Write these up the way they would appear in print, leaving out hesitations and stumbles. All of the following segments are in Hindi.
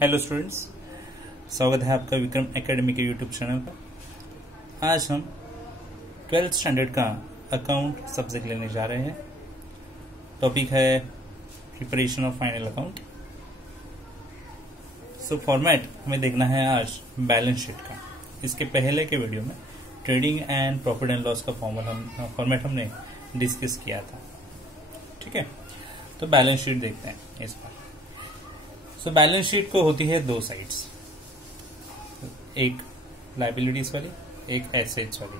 हेलो स्टूडेंट्स, स्वागत है आपका विक्रम एकेडमी के यूट्यूब चैनल पर। आज हम 12th स्टैंडर्ड का अकाउंट सब्जेक्ट लेने जा रहे हैं। टॉपिक है preparation of final account. So format हमें देखना है आज बैलेंस शीट का। इसके पहले के वीडियो में trading and profit and loss का फॉर्मेट हमने डिस्कस किया था। ठीक है, तो बैलेंस शीट देखते हैं इस बार। सो बैलेंस शीट को होती है दो साइड्स, एक लाइबिलिटीज वाली, एक एसेट्स वाली।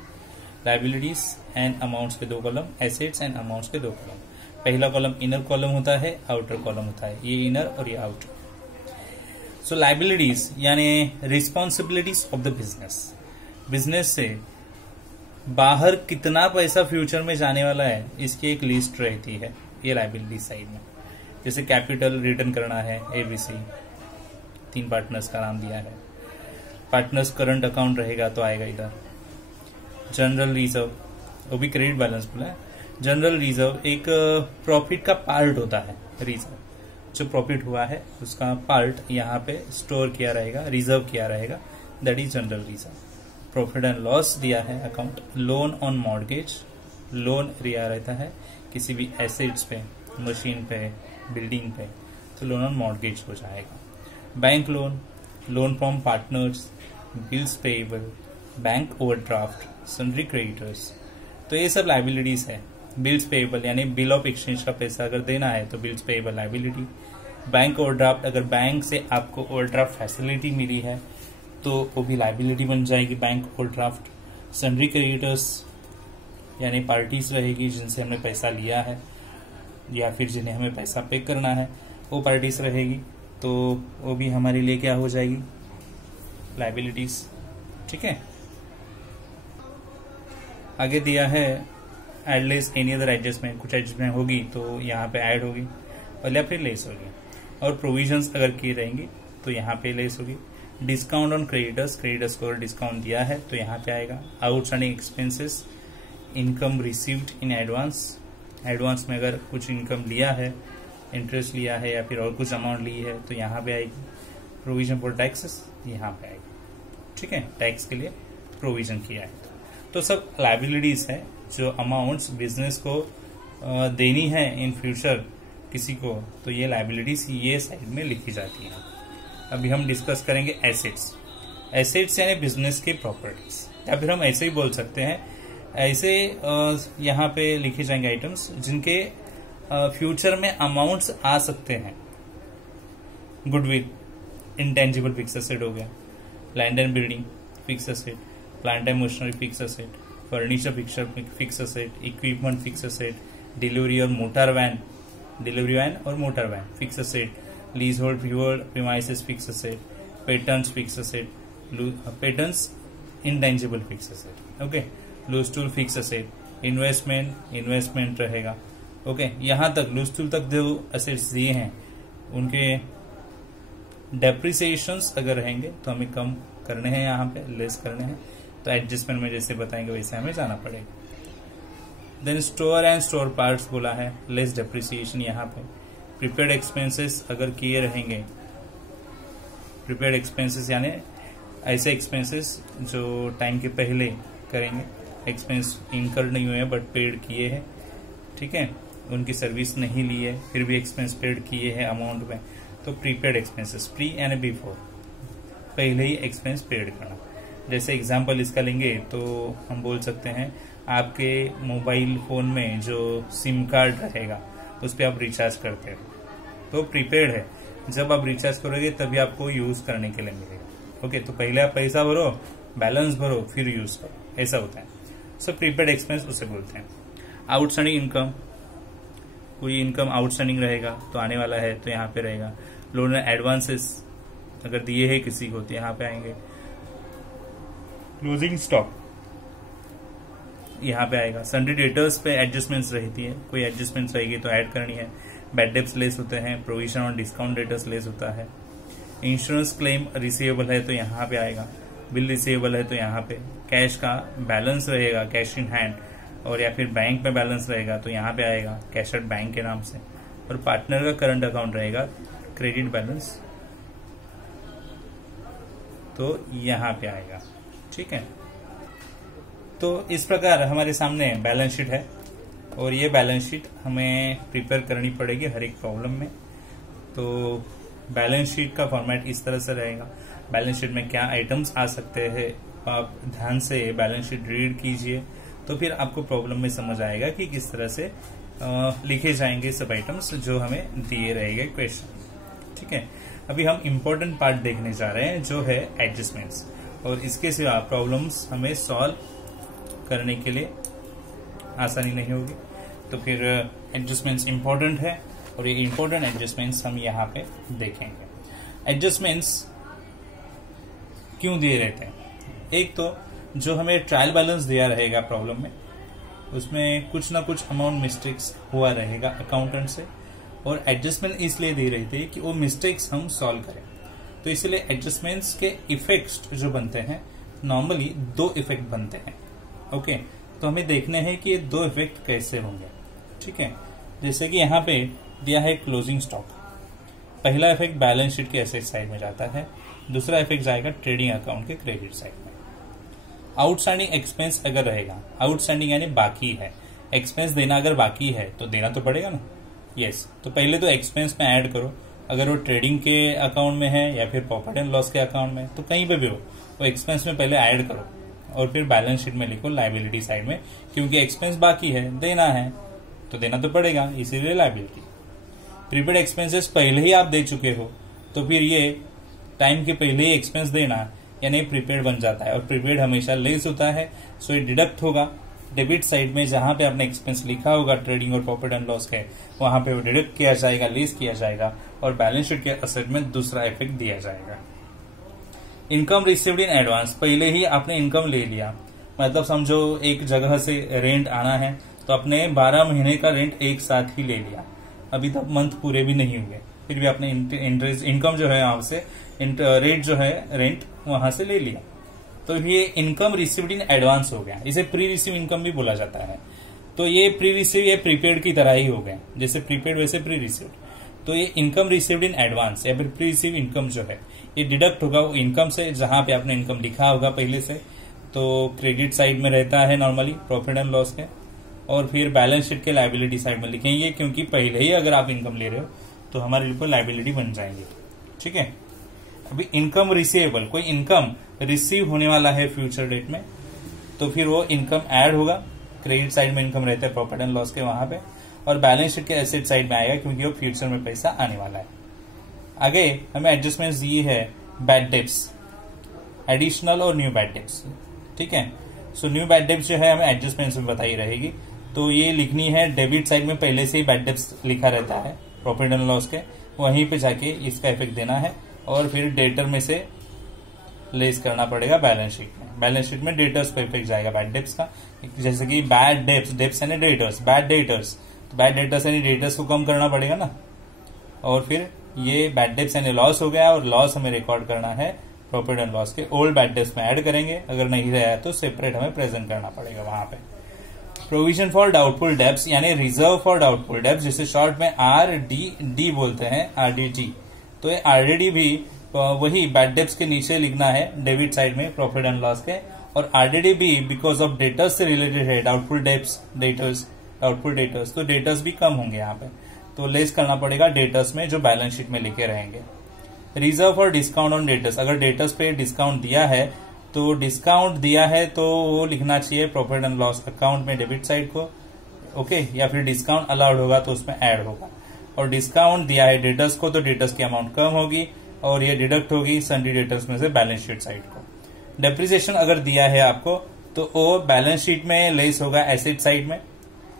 लाइबिलिटीज एंड अमाउंट्स के दो कॉलम, एसेट्स एंड अमाउंट्स के दो कॉलम। पहला कॉलम इनर कॉलम होता है, आउटर कॉलम होता है, ये इनर और ये आउटर। सो लाइबिलिटीज यानी responsibilities of the business. Business से बाहर कितना पैसा फ्यूचर में जाने वाला है, इसकी एक लिस्ट रहती है ये लाइबिलिटी साइड में। जैसे कैपिटल रिटर्न करना है, एबीसी, 3 पार्टनर्स का नाम दिया है। पार्टनर्स करंट अकाउंट रहेगा तो आएगा इधर। जनरल रिजर्व, वो भी क्रेडिट बैलेंस बोला है। जनरल रिजर्व एक प्रॉफिट का पार्ट होता है। रिजर्व जो प्रॉफिट हुआ है उसका पार्ट यहाँ पे स्टोर किया रहेगा, रिजर्व किया रहेगा, that is general reserve. Profit and loss दिया है account. Loan on mortgage, loan दिया रहता है किसी भी एसेट्स पे, मशीन पे, बिल्डिंग पे, तो लोन ऑन मॉर्गेज हो जाएगा। Bank loan, loan from partners, bills payable, bank overdraft, sundry creditors, तो ये सब लाइबिलिटीज है। बिल्स पेएबल यानी बिल ऑफ एक्सचेंज का पैसा अगर देना है तो bills payable liability. Bank overdraft, अगर बैंक से आपको ओवरड्राफ्ट फैसिलिटी मिली है तो वो भी लाइबिलिटी बन जाएगी, बैंक ओवरड्राफ्ट। सन्ड्री क्रेडिटर्स यानी पार्टीज रहेगी जिनसे हमने पैसा लिया है या फिर जिन्हें हमें पैसा पे करना है, वो पार्टीज रहेगी, तो वो भी हमारे लिए क्या हो जाएगी, लाइबिलिटीज। ठीक है, आगे दिया है एडलेस एनी अदर एडजस्टमेंट, कुछ एडजस्टमेंट होगी तो यहाँ पे ऐड होगी और या फिर लेस होगी। और प्रोविजंस अगर की रहेंगी तो यहाँ पे लेस होगी। डिस्काउंट ऑन क्रेडिटर्स, क्रेडिटर्स को डिस्काउंट दिया है तो यहाँ पे आएगा। Outstanding expenses, income received in advance, advance में अगर कुछ इनकम लिया है, इंटरेस्ट लिया है या फिर और कुछ अमाउंट ली है तो यहाँ पे आएगी। प्रोविजन फॉर टैक्सेस यहाँ पे आएगी। ठीक है, टैक्स के लिए प्रोविजन किया है तो सब लाइबिलिटीज है जो अमाउंट्स बिजनेस को देनी है इन फ्यूचर किसी को, तो ये लाइबिलिटीज ये साइड में लिखी जाती है। अभी हम डिस्कस करेंगे एसेट्स। एसेट्स यानी बिजनेस के प्रॉपर्टीज, या फिर हम ऐसे ही बोल सकते हैं, ऐसे यहाँ पे लिखे जाएंगे आइटम्स जिनके फ्यूचर में अमाउंट्स आ सकते हैं। गुडविल, इंटेंजिबल फिक्स एसेट हो गया। Land and building fix asset, plant and machinery fix asset, furniture fix asset, equipment fix asset, delivery और मोटर वैन, डिलीवरी वैन और motor van fix asset, leasehold fuel premises fix asset, patents fix asset, patents intangible fix asset. Okay, loose tool fix asset, investment रहेगा। ओके, यहां तक लूज टूल तक जो एसेट्स दिए हैं उनके डेप्रिसिएशंस अगर रहेंगे तो हमें कम करने हैं, यहाँ पे लेस करने हैं, तो एडजस्टमेंट में जैसे बताएंगे वैसे हमें जाना पड़ेगा। Then store and store parts बोला है, लेस डेप्रिसिएशन यहाँ पे। प्रीपेड एक्सपेंसेस अगर किए रहेंगे, प्रीपेड एक्सपेंसेस यानी ऐसे एक्सपेंसेस जो टाइम के पहले करेंगे, एक्सपेंस इनकर नहीं हुए हैं बट पेड किए हैं। ठीक है, उनकी सर्विस नहीं ली है फिर भी एक्सपेंस पेड किए हैं अमाउंट में, तो prepaid expenses, pre and before, पहले ही एक्सपेंस पेड करना। जैसे एग्जांपल इसका लेंगे तो हम बोल सकते हैं आपके मोबाइल फोन में जो सिम कार्ड रहेगा उस पर आप रिचार्ज करते हो तो प्रीपेड है, जब आप रिचार्ज करोगे तभी आपको यूज करने के लिए मिलेगा। ओके, तो पहले आप पैसा भरो, बैलेंस भरो, फिर यूज करो, ऐसा होता है। सो प्रीपेड एक्सपेंस उसे बोलते हैं। आउटस्टैंडिंग इनकम, कोई इनकम आउटस्टैंडिंग रहेगा तो आने वाला है तो यहाँ पे रहेगा। लोन एडवांसेस अगर दिए है किसी को तो यहाँ पे आएंगे। क्लोजिंग स्टॉक यहाँ पे आएगा। सन्ड्री डेटर्स पे एडजस्टमेंट्स रहती है, कोई एडजस्टमेंट्स रहेगी तो ऐड करनी है। बैड डेब्ट्स लेस होते हैं, प्रोविजन और डिस्काउंट डेटर्स लेस होता है। इंश्योरेंस क्लेम रिसीवेबल है तो यहाँ पे आएगा। बिल रिसीवेबल है तो यहाँ पे। कैश का बैलेंस रहेगा, कैश इन हैंड, और या फिर बैंक में बैलेंस रहेगा तो यहाँ पे आएगा कैश एट बैंक के नाम से। और पार्टनर का करंट अकाउंट रहेगा, क्रेडिट बैलेंस तो यहाँ पे आएगा। ठीक है, तो इस प्रकार हमारे सामने बैलेंस शीट है और ये बैलेंस शीट हमें प्रिपेयर करनी पड़ेगी हर एक प्रॉब्लम में। तो बैलेंस शीट का फॉर्मेट इस तरह से रहेगा। बैलेंस शीट में क्या आइटम्स आ सकते हैं, आप ध्यान से बैलेंस शीट रीड कीजिए, तो फिर आपको प्रॉब्लम में समझ आएगा कि किस तरह से लिखे जाएंगे सब आइटम्स जो हमें दिए रहेंगे क्वेश्चन। ठीक है, अभी हम इम्पोर्टेंट पार्ट देखने जा रहे हैं जो है एडजस्टमेंट्स, और इसके सिवा प्रॉब्लम्स हमें सॉल्व करने के लिए आसानी नहीं होगी। तो फिर एडजस्टमेंट्स इम्पोर्टेंट है और ये इम्पोर्टेंट एडजस्टमेंट्स हम यहाँ पे देखेंगे। एडजस्टमेंट्स क्यों दिए रहते हैं? एक तो जो हमें ट्रायल बैलेंस दिया रहेगा प्रॉब्लम में, उसमें कुछ ना कुछ अमाउंट मिस्टेक्स हुआ रहेगा अकाउंटेंट से, और एडजस्टमेंट इसलिए दी रही थी कि वो मिस्टेक्स हम सॉल्व करें। तो इसलिए एडजस्टमेंट्स के इफेक्ट्स जो बनते हैं, नॉर्मली 2 इफेक्ट बनते हैं। ओके, तो हमें देखने हैं कि ये 2 इफेक्ट कैसे होंगे। ठीक है, जैसे कि यहाँ पे दिया है क्लोजिंग स्टॉक। पहला इफेक्ट बैलेंस शीट के एसेट साइड में जाता है, दूसरा इफेक्ट जाएगा ट्रेडिंग अकाउंट के क्रेडिट साइड में। आउटस्टैंडिंग एक्सपेंस अगर रहेगा, आउटस्टैंडिंग यानी बाकी है, एक्सपेंस देना अगर बाकी है तो देना तो पड़ेगा ना। यस, तो पहले तो एक्सपेंस में ऐड करो, अगर वो ट्रेडिंग के अकाउंट में है या फिर प्रॉफिट एंड लॉस के अकाउंट में, तो कहीं पे भी हो वो एक्सपेंस में पहले ऐड करो और फिर बैलेंस शीट में लिखो लायबिलिटी साइड में, क्योंकि एक्सपेंस बाकी है, देना है तो देना तो पड़ेगा, इसीलिए लायबिलिटी। प्रीपेड एक्सपेंसेस पहले ही आप दे चुके हो तो फिर ये टाइम के पहले ही एक्सपेंस देना यानी प्रीपेड बन जाता है, और प्रीपेड हमेशा लेस होता है, सो ये डिडक्ट होगा डेबिट साइड में। जहां पे आपने एक्सपेंस लिखा होगा ट्रेडिंग और प्रॉफिट एंड लॉस के, वहां पे वो डिडक्ट किया जाएगा, लेस किया जाएगा, और बैलेंस शीट के असेट में दूसरा इफेक्ट दिया जाएगा। इनकम रिसीव्ड इन एडवांस, पहले ही आपने इनकम ले लिया, मतलब समझो एक जगह से रेंट आना है तो आपने 12 महीने का रेंट एक साथ ही ले लिया, अभी तक मंथ पूरे भी नहीं हुए, फिर भी आपने इंटरेस्ट इनकम जो है यहाँ से रेट जो है रेंट वहां से ले लिया, तो ये इनकम रिसीव्ड इन एडवांस हो गया। इसे प्री रिसीव इनकम भी बोला जाता है। तो ये प्री रिसीव ये प्रीपेड की तरह ही हो गया, जैसे प्रीपेड वैसे प्री रिसीव्ड। तो ये इनकम रिसीव्ड इन एडवांस या फिर प्री रिसीव इनकम जो है ये डिडक्ट होगा वो इनकम से, जहां पे आपने इनकम लिखा होगा पहले से। तो क्रेडिट साइड में रहता है नॉर्मली प्रॉफिट एंड लॉस के, और फिर बैलेंस शीट के लायबिलिटी साइड में लिखेंगे, क्योंकि पहले ही अगर आप इनकम ले रहे हो तो हमारे लिए लायबिलिटी बन जाएंगे। ठीक है, अभी इनकम रिसीवेबल, कोई इनकम रिसीव होने वाला है फ्यूचर डेट में, तो फिर वो इनकम ऐड होगा, क्रेडिट साइड में इनकम रहता है प्रॉफिट एंड लॉस के वहां पे, और बैलेंस शीट के एसेट साइड में आएगा क्योंकि वो फ्यूचर में पैसा आने वाला है। आगे हमें एडजस्टमेंट्स दिए है बैड डेब्ट्स, एडिशनल और न्यू बैड डेब्ट्स। ठीक है, सो न्यू बैड डेब्ट्स जो है हमें एडजस्टमेंट्स में बताई रहेगी, तो ये लिखनी है डेबिट साइड में पहले से ही बैड डेब्ट्स लिखा रहता है प्रॉफिट एंड लॉस के, वहीं पे जाके इसका इफेक्ट देना है, और फिर डेटर में से लेस करना पड़ेगा बैलेंस शीट में। बैलेंस शीट में डेटर्स पे इफेक्ट जाएगा बैड डेब्ट्स का, जैसे कि बैड डेब्ट्स, डेब्ट्स यानी डेटर्स, बैड डेटर्स, तो बैड डेटर्स यानी डेटर्स को कम करना पड़ेगा ना, और फिर ये बैड डेब्ट्स यानी लॉस हो गया, और लॉस हमें रिकॉर्ड करना है प्रॉफिट एंड लॉस के ओल्ड बैड डेब्ट्स में ऐड करेंगे, अगर नहीं रहा तो सेपरेट हमें प्रेजेंट करना पड़ेगा वहां पे। प्रोविजन फॉर डाउटफुल डेब्ट्स यानी रिजर्व फॉर डाउटफुल डेब्ट्स, जिसे शॉर्ट में RDD बोलते हैं, RDD। तो ये RDD भी वही बैड डेब्ट्स के नीचे लिखना है डेबिट साइड में प्रॉफिट एंड लॉस के, और RDD भी बिकॉज ऑफ डेटर्स से रिलेटेड है, doubtful debts, debtors, doubtful debtors, तो डेटर्स भी कम होंगे यहाँ पे, तो लेस करना पड़ेगा डेटर्स में जो बैलेंस शीट में लिखे रहेंगे। Reserve for discount on debtors, अगर डेटर्स पे डिस्काउंट दिया है तो डिस्काउंट दिया है तो वो लिखना चाहिए प्रॉफिट एंड लॉस अकाउंट में डेबिट साइड को, ओके, या फिर डिस्काउंट अलाउड होगा तो उसमें ऐड होगा, और डिस्काउंट दिया है डेटर्स को तो डेटर्स की अमाउंट कम होगी और ये डिडक्ट होगी सन्डी डेटर्स में से बैलेंस शीट साइड को। डेप्रिसिएशन अगर दिया है आपको तो वो बैलेंस शीट में लेस होगा एसेट साइड में,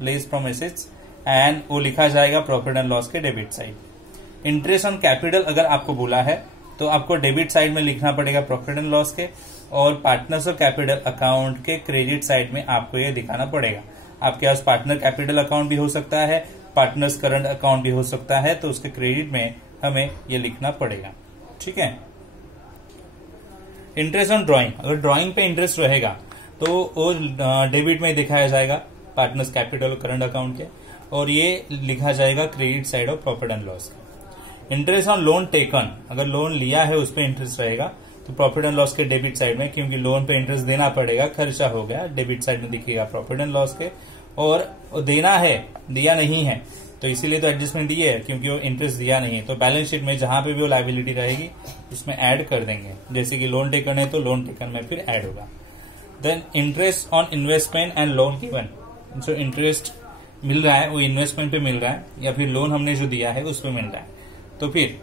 लेस फ्रॉम एसेट्स, एंड वो लिखा जाएगा प्रॉफिट एंड लॉस के debit side. Interest on capital अगर आपको बोला है तो आपको डेबिट साइड में लिखना पड़ेगा प्रॉफिट एंड लॉस के, और पार्टनर्स ऑफ कैपिटल अकाउंट के क्रेडिट साइड में आपको ये दिखाना पड़ेगा। आपके पास पार्टनर कैपिटल अकाउंट भी हो सकता है, पार्टनर्स करंट अकाउंट भी हो सकता है, तो उसके क्रेडिट में हमें ये लिखना पड़ेगा। ठीक है, इंटरेस्ट ऑन ड्राइंग, अगर ड्राइंग पे इंटरेस्ट रहेगा तो वो डेबिट में दिखाया जाएगा पार्टनर्स कैपिटल और करंट अकाउंट के, और ये लिखा जाएगा credit side of profit and loss का। इंटरेस्ट ऑन लोन टेकन, अगर लोन लिया है उस पर इंटरेस्ट रहेगा तो प्रॉफिट एंड लॉस के डेबिट साइड में, क्योंकि लोन पे इंटरेस्ट देना पड़ेगा, खर्चा हो गया, डेबिट साइड में दिखेगा प्रॉफिट एंड लॉस के। और देना है, दिया नहीं है, तो इसीलिए तो एडजस्टमेंट दी है, क्योंकि वो इंटरेस्ट दिया नहीं है। तो बैलेंस शीट में जहां पे भी वो लायबिलिटी रहेगी उसमें ऐड कर देंगे। जैसे कि लोन टेकन है तो लोन टेकन में फिर ऐड होगा। Then interest on investment and loan given, जो इंटरेस्ट मिल रहा है वो इन्वेस्टमेंट पे मिल रहा है या फिर लोन हमने जो दिया है उस पे मिल रहा है, तो फिर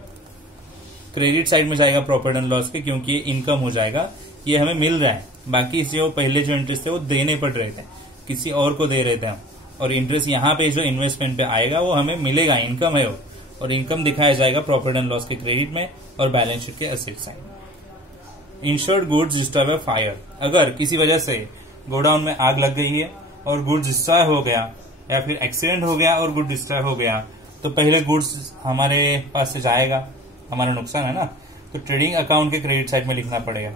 क्रेडिट साइड में जाएगा प्रॉफिट एंड लॉस के, क्योंकि ये इनकम हो जाएगा, ये हमें मिल रहा है। बाकी जो पहले जो इंटरेस्ट थे वो देने पड़ रहे थे, किसी और को दे रहे थे हम, और इंटरेस्ट यहाँ पे जो इन्वेस्टमेंट पे आएगा वो हमें मिलेगा, इनकम है वो, और इनकम दिखाया जाएगा प्रॉफिट एंड लॉस के क्रेडिट में और बैलेंस शीट के एसेट साइड में। Insured goods destroy by fire, अगर किसी वजह से गोडाउन में आग लग गई है और गुड्स डिस्ट्रॉय हो गया या फिर एक्सीडेंट हो गया और गुड डिस्ट्रॉय हो गया, तो पहले गुड्स हमारे पास से जाएगा, हमारा नुकसान है ना, तो ट्रेडिंग अकाउंट के क्रेडिट साइड में लिखना पड़ेगा,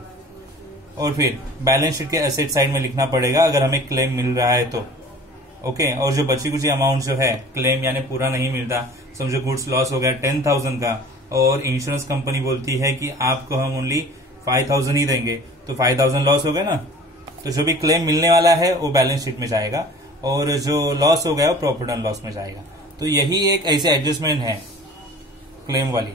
और फिर बैलेंस शीट के एसेट साइड में लिखना पड़ेगा अगर हमें क्लेम मिल रहा है तो। ओके, और जो बची कुछ अमाउंट जो है क्लेम यानी पूरा नहीं मिलता, समझो गुड्स लॉस हो गया 10,000 का और इंश्योरेंस कंपनी बोलती है कि आपको हम ओनली 5,000 ही देंगे, तो 5,000 लॉस हो गया ना, तो जो भी क्लेम मिलने वाला है वो बैलेंस शीट में जाएगा और जो लॉस हो गया वो प्रॉफिट एंड लॉस में जाएगा। तो यही एक ऐसे एडजस्टमेंट है क्लेम वाली,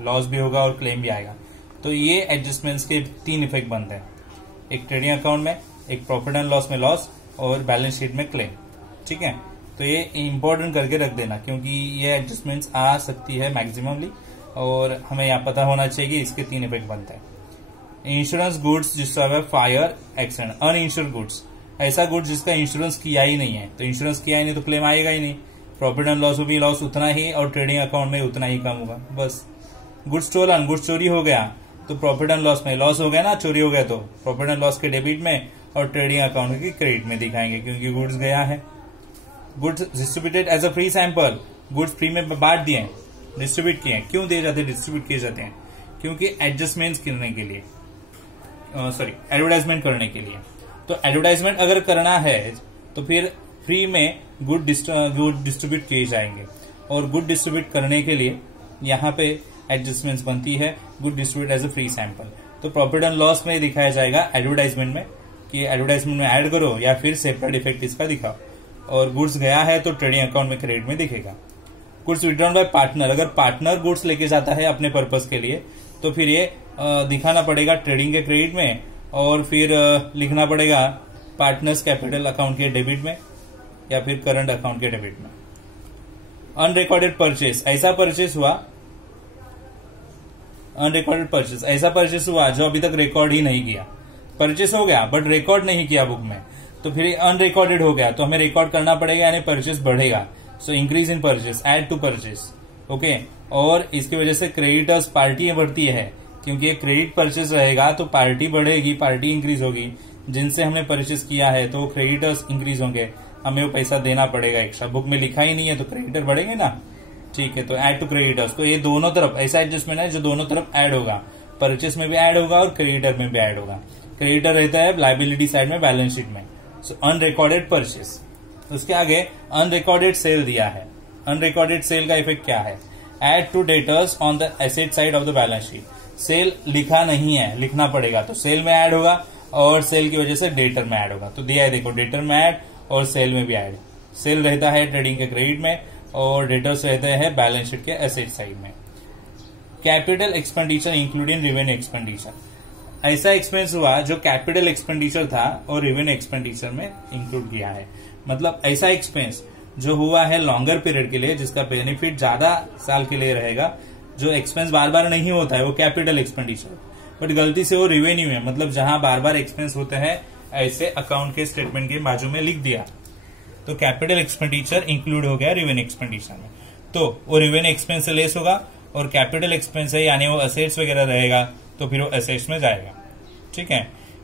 लॉस भी होगा और क्लेम भी आएगा। तो ये एडजस्टमेंट्स के 3 इफेक्ट बनते हैं, एक ट्रेडिंग अकाउंट में, एक प्रॉफिट एंड लॉस में लॉस और बैलेंस शीट में क्लेम। ठीक है, तो ये इंपॉर्टेंट करके रख देना, क्योंकि ये एडजस्टमेंट्स आ सकती है मैक्सिममली, और हमें यहाँ पता होना चाहिए कि इसके 3 इफेक्ट बनते हैं। Insurance goods destroy by fire accident, uninsured goods, ऐसा गुड्स जिसका इंश्योरेंस किया ही नहीं है, तो इंश्योरेंस किया ही नहीं तो क्लेम आएगा ही नहीं। प्रॉफिट एंड लॉस में भी लॉस उतना ही और ट्रेडिंग अकाउंट में उतना ही कम होगा, बस। गुड्स स्टोलन, गुड्स चोरी हो गया तो प्रॉफिट एंड लॉस में लॉस हो गया ना, चोरी हो गया तो प्रॉफिट एंड लॉस के डेबिट में और ट्रेडिंग अकाउंट के क्रेडिट में दिखाएंगे, क्योंकि गुड्स गया है। Goods distributed as a free sample, goods free में बांट दिए, डिस्ट्रीब्यूट किए। क्यों दिए जाते हैं, डिस्ट्रीब्यूट किए जाते हैं? क्योंकि एडजस्टमेंट्स करने के लिए, एडवर्टाइजमेंट करने के लिए। तो एडवर्टाइजमेंट अगर करना है तो फिर फ्री में गुड डिस्ट्रीब्यूट किए जाएंगे, और गुड डिस्ट्रीब्यूट करने के लिए यहाँ पे एडजस्टमेंट्स बनती है, good distribute as a free sample. तो प्रॉफिट एंड लॉस में दिखाया जाएगा एडवर्टाइजमेंट में कि एडवर्टाइजमेंट में ऐड करो या फिर सेपरेट इफेक्ट इसका दिखाओ, और गुड्स गया है तो ट्रेडिंग अकाउंट में क्रेडिट में दिखेगा। गुड्स विड्रॉन बाय पार्टनर, अगर पार्टनर गुड्स लेके जाता है अपने पर्पज के लिए तो फिर ये दिखाना पड़ेगा ट्रेडिंग के क्रेडिट में, और फिर लिखना पड़ेगा पार्टनर्स कैपिटल अकाउंट के डेबिट में या फिर करंट अकाउंट के डेबिट में। अनरिकॉर्डेड परचेस, ऐसा परचेस हुआ, अनरिकॉर्डेड परचेस, ऐसा परचेस हुआ जो अभी तक रिकॉर्ड ही नहीं किया, परचेस हो गया बट रिकॉर्ड नहीं किया बुक में, तो फिर अनरिकॉर्डेड हो गया, तो हमें रिकॉर्ड करना पड़ेगा, यानी परचेस बढ़ेगा। So increase in purchase, add to purchase. Okay, और इसकी वजह से क्रेडिटर्स पार्टी बढ़ती है, क्योंकि ये क्रेडिट परचेस रहेगा तो पार्टी बढ़ेगी, पार्टी इंक्रीज होगी, जिनसे हमने परचेस किया है तो क्रेडिटर्स इंक्रीज होंगे, हमें वो पैसा देना पड़ेगा एक्स्ट्रा। बुक में लिखा ही नहीं है तो क्रेडिटर बढ़ेंगे ना, ठीक है। तो ऐड टू क्रेडिटर्स, तो ये दोनों तरफ ऐसा एडजस्टमेंट है जो दोनों तरफ ऐड होगा, परचेस में भी ऐड होगा और क्रेडिटर में भी ऐड होगा। क्रेडिटर रहता है लायबिलिटी साइड में बैलेंस शीट में। सो अनरिकॉर्डेड परचेस, उसके आगे अनरिकॉर्डेड सेल दिया है। अनरिकॉर्डेड सेल का इफेक्ट क्या है? Add to debtors on the asset side of the balance sheet. Sale लिखा नहीं है, लिखना पड़ेगा, तो सेल में ऐड होगा और सेल की वजह से डेटर में ऐड होगा। तो दिया है देखो, डेटर में ऐड और सेल में भी ऐड। सेल रहता है ट्रेडिंग के क्रेडिट में और डेटर्स रहते हैं बैलेंस शीट के एसेट साइड में। Capital expenditure including revenue expenditure, ऐसा एक्सपेंस हुआ जो कैपिटल एक्सपेंडिचर था और रेवेन्यू एक्सपेंडिचर में इंक्लूड किया है। मतलब ऐसा एक्सपेंस जो हुआ है लॉन्गर पीरियड के लिए, जिसका बेनिफिट ज्यादा साल के लिए रहेगा, जो एक्सपेंस बार बार नहीं होता है वो कैपिटल एक्सपेंडिचर, बट गलती से वो रेवेन्यू है, मतलब जहां बार बार एक्सपेंस होते हैं ऐसे अकाउंट के स्टेटमेंट के बाजू में लिख दिया, तो कैपिटल एक्सपेंडिचर इंक्लूड हो गया रेवेन्यू एक्सपेंडिचर में। तो वो रेवेन्यू एक्सपेंस से लेस होगा और कैपिटल एक्सपेंस है यानी वो असेट्स वगैरह रहेगा तो फिर वो असेट्स में जाएगा। ठीक है,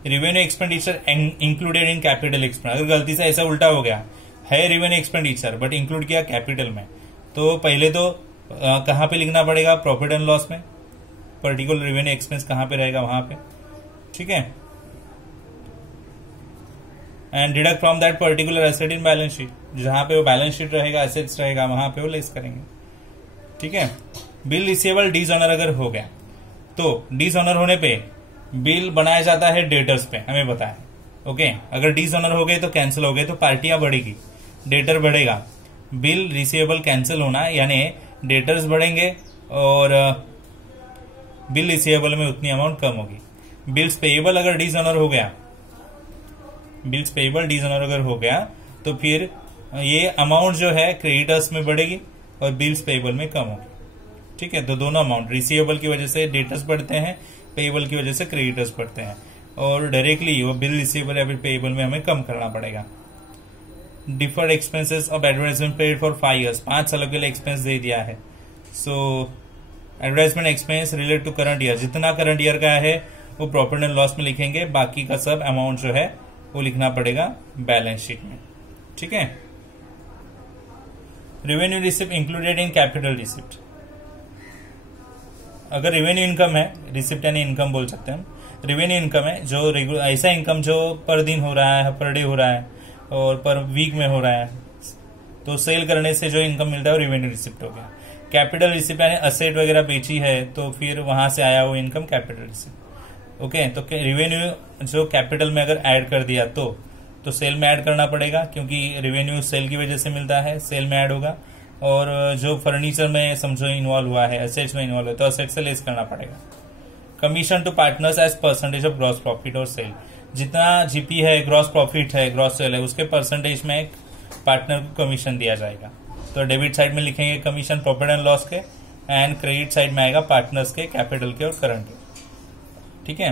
revenue expenditure included in capital expenditure. अगर गलती से ऐसा उल्टा हो गया है रेवेन्यू एक्सपेंडिचर बट इंक्लूड किया कैपिटल में, तो पहले तो कहां पे लिखना पड़ेगा? प्रॉफिट एंड लॉस में, पर्टिकुलर रेवेन्यू एक्सपेंस कहां पे रहेगा वहां पे। ठीक है, and deduct from that particular asset in balance sheet, जहां पे वो बैलेंस शीट रहेगा, एसेट्स रहेगा, वहां पे वो लेस करेंगे। ठीक है, बिल रिसीवेबल डिसऑनर अगर हो गया तो डिसऑनर होने पे बिल बनाया जाता है डेटर्स पे, हमें पता है। ओके, अगर डिसऑनर हो गए तो कैंसिल हो गए तो पार्टियां बढ़ेगी, डेटर बढ़ेगा। बिल रिसीवेबल कैंसिल होना यानी डेटर्स बढ़ेंगे और बिल रिसीवेबल में उतनी अमाउंट कम होगी। बिल्स पेएबल अगर डिसऑनर हो गया, बिल्स पेएबल डिसऑनर अगर हो गया तो फिर ये अमाउंट जो है क्रेडिटर्स में बढ़ेगी और बिल्स पेएबल में कम होगी। ठीक है, तो दोनों अमाउंट रिसीवेबल की वजह से डेटर्स बढ़ते हैं, पेएबल की वजह से क्रेडिटर्स बढ़ते हैं, और डायरेक्टली वो बिल रिसीवेबल या फिर पेएबल में हमें कम करना पड़ेगा। Deferred expenses of advertisement paid for 5 years, 5 सालों के लिए एक्सपेंस दे दिया है। So advertisement expense relate to current year, जितना करंट ईयर का है वो प्रॉफिट एंड लॉस में लिखेंगे, बाकी का सब अमाउंट जो है वो लिखना पड़ेगा बैलेंस शीट में। ठीक है, revenue receipt included in capital receipt. अगर रेवेन्यू इनकम है, रिसिप्ट यानी इनकम बोल सकते हैं हम, रेवेन्यू इनकम है जो रेगुलर, ऐसा इनकम जो पर दिन हो रहा है, पर डे हो रहा है और पर वीक में हो रहा है, तो सेल करने से जो इनकम मिलता है वो रेवेन्यू रिसिप्ट हो गया। कैपिटल रिसिप्ट यानी असेट वगैरह बेची है तो फिर वहां से आया वो इनकम कैपिटल रिसिप्ट। ओके, तो रेवेन्यू जो कैपिटल में अगर ऐड कर दिया तो सेल में ऐड करना पड़ेगा, क्योंकि रेवेन्यू सेल की वजह से मिलता है, सेल में ऐड होगा। और जो फर्नीचर में समझो इन्वॉल्व हुआ है, असेट्स में इन्वॉल्व है, तो असेट से लेस करना पड़ेगा। Commission to partners as percentage of gross profit और सेल, जितना जीपी है, ग्रॉस प्रॉफिट है, ग्रॉस सेल है, उसके परसेंटेज में एक पार्टनर को कमीशन दिया जाएगा। तो डेबिट साइड में लिखेंगे कमीशन प्रॉफिट एंड लॉस के, एंड क्रेडिट साइड में आएगा पार्टनर्स के, कैपिटल के और करंट के। ठीक है,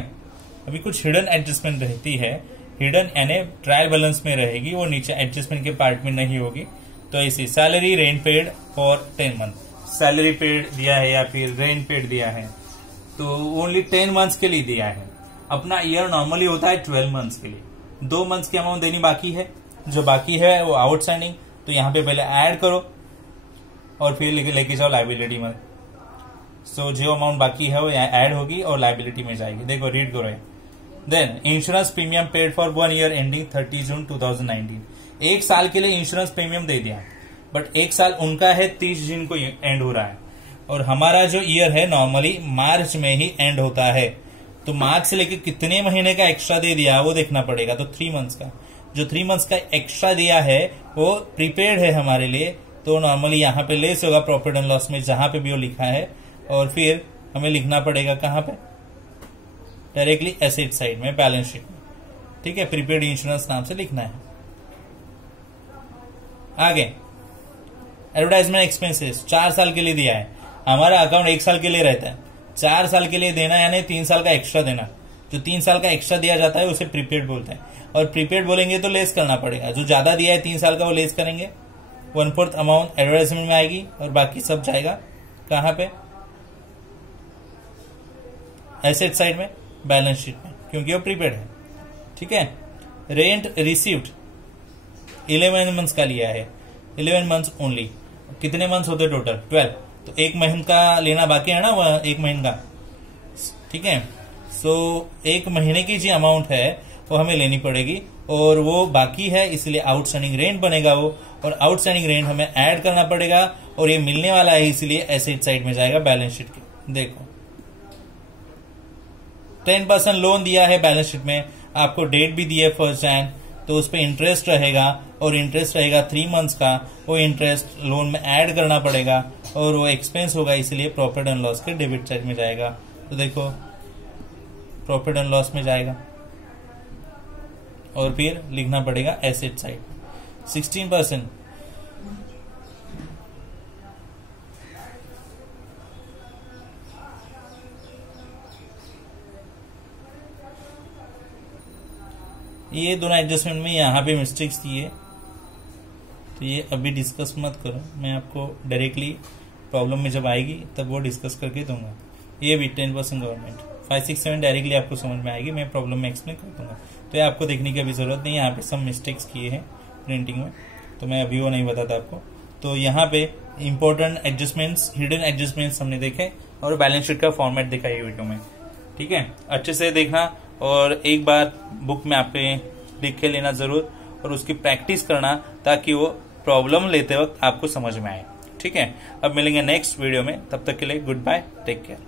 अभी कुछ हिडन एडजस्टमेंट रहती है, हिडन यानी ट्रायल बैलेंस में रहेगी, वो नीचे एडजस्टमेंट के पार्ट में नहीं होगी। तो ऐसी salary rent paid for 10 months, salary paid दिया है या फिर रेंट पेड दिया है तो ओनली 10 months के लिए दिया है। अपना ईयर नॉर्मली होता है 12 months के लिए, 2 months की अमाउंट देनी बाकी है, जो बाकी है वो आउटस्टैंडिंग, तो यहाँ पे पहले ऐड करो और फिर लेके जाओ लाइबिलिटी में। सो जो अमाउंट बाकी है वो यहाँ ऐड होगी और लाइबिलिटी में जाएगी। देखो रीड करो। Then insurance premium paid for 1 year एंडिंग 30 June 2019, 1 साल के लिए इंश्योरेंस प्रीमियम दे दिया, बट 1 साल उनका है 30 जून को एंड हो रहा है, और हमारा जो ईयर है नॉर्मली मार्च में ही एंड होता है। तो मार्च से लेकर कितने महीने का एक्स्ट्रा दे दिया वो देखना पड़ेगा। तो 3 months का, जो 3 months का एक्स्ट्रा दिया है वो प्रीपेड है हमारे लिए, तो नॉर्मली यहाँ पे लेस होगा प्रॉफिट एंड लॉस में, जहां पे भी वो लिखा है, और फिर हमें लिखना पड़ेगा कहां पे, डायरेक्टली एसेट साइड में, बैलेंस शीट में। ठीक है, प्रीपेड इंश्योरेंस नाम से लिखना है। आगे एडवर्टाइजमेंट एक्सपेंसेस 4 साल के लिए दिया है, हमारा अकाउंट 1 साल के लिए रहता है, 4 साल के लिए देना यानी 3 साल का एक्स्ट्रा देना। जो 3 साल का एक्स्ट्रा दिया जाता है उसे प्रीपेड बोलते हैं, और प्रीपेड बोलेंगे तो लेस करना पड़ेगा। जो ज्यादा दिया है 3 साल का वो लेस करेंगे, 1/4 अमाउंट एडवर्टाइजमेंट में आएगी और बाकी सब जाएगा कहां पे, एसेट साइड में, बैलेंस शीट में, क्योंकि वो प्रीपेड है। ठीक है, रेंट रिसीव्ड 11 months का लिया है, 11 months ओनली। कितने मंथ्स होते टोटल, 12, तो 1 महीने का लेना बाकी है ना, 1 महीने का। ठीक है, सो 1 महीने की जो अमाउंट है वो हमें लेनी पड़ेगी, और वो बाकी है इसलिए आउटस्टैंडिंग रेंट बनेगा वो, और आउटस्टैंडिंग रेंट हमें ऐड करना पड़ेगा, और ये मिलने वाला है इसलिए एसेट साइड में जाएगा बैलेंस शीट के। देखो 10% लोन दिया है बैलेंस शीट में, आपको डेट भी दी है 1 Jan, तो उस पर इंटरेस्ट रहेगा, और इंटरेस्ट रहेगा 3 months का, वो इंटरेस्ट लोन में ऐड करना पड़ेगा, और वो एक्सपेंस होगा इसलिए प्रॉफिट एंड लॉस के डेबिट साइड में जाएगा। तो देखो प्रॉफिट एंड लॉस में जाएगा, और फिर लिखना पड़ेगा एसेट साइड 16%। ये दोनों एडजस्टमेंट में यहाँ पे मिस्टेक्स थी है, तो ये अभी डिस्कस मत करो, मैं आपको डायरेक्टली प्रॉब्लम में जब आएगी तब वो डिस्कस करके दूंगा। ये भी 10% गवर्नमेंट 5, 6, 7 डायरेक्टली आपको समझ में आएगी, मैं प्रॉब्लम में एक्सप्लेन कर दूंगा, तो ये आपको देखने की अभी जरूरत नहीं है। यहाँ पे सब मिस्टेक्स किए हैं प्रिंटिंग में, तो मैं अभी वो नहीं बताता आपको। तो यहाँ पे इंपॉर्टेंट एडजस्टमेंट्स, हिडन एडजस्टमेंट्स हमने देखे, और बैलेंस शीट का फॉर्मेट देखा ये वीडियो में। ठीक है, अच्छे से देखना, और एक बार बुक में आपके लिख के लेना जरूर, और उसकी प्रैक्टिस करना, ताकि वो प्रॉब्लम लेते वक्त आपको समझ में आए। ठीक है, अब मिलेंगे नेक्स्ट वीडियो में, तब तक के लिए गुड बाय, टेक केयर।